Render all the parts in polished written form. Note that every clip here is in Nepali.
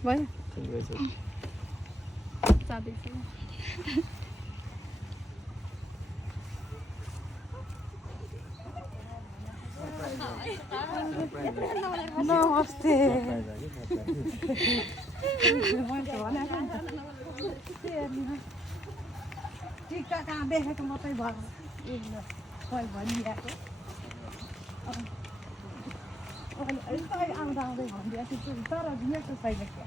भयो ठिकै छ जाँदैछ नमस्ते टिकटक कहाँ देखेको मात्रै भयो भनिदिएको आउँदा आउँदै भनिदिएको तर यस्तो छैन क्या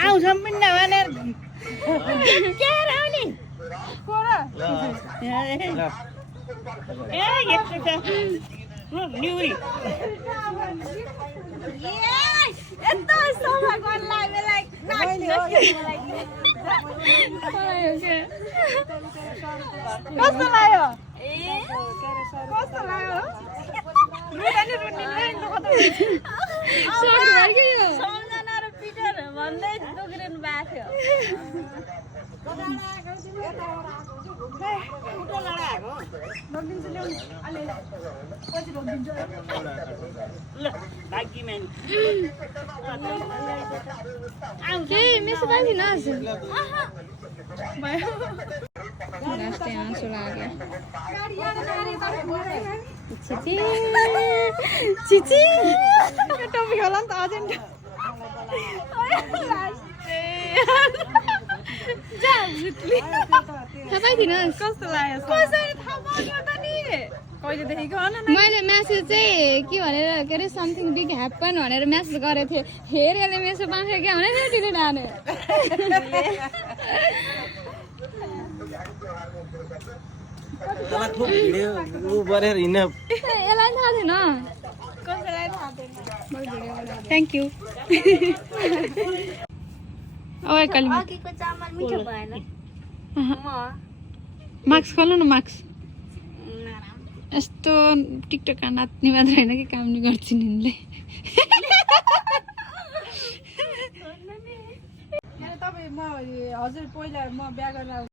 आउँछ पनि नभनेर के राउने यस्तो सफा गर्नलाई बेलाय कस्तो लाग्यो कस्तो लाग्यो सम्झना र पिटर भन्दै दुख्रिनु भएको आंसू लाग्यो चिची टपी होला नि त अजेन्ट कस्तो लाग्यो मैले मेसेज चाहिँ के भनेर के अरे समथिङ बिग ह्याप्पन भनेर मेसेज गरेको थिएँ हेरेर मेसेज पाउँथ्यो क्या भने डिलिट हाने यसलाई थाहा छैन थ्याङ्क यू मार्क्स खोल्नु न मार्क्स यस्तो टिकटक नाच्ने मात्र होइन कि काम नि गर्छन् यिनले तपाईँ म हजुर पहिला म बिहा गरेर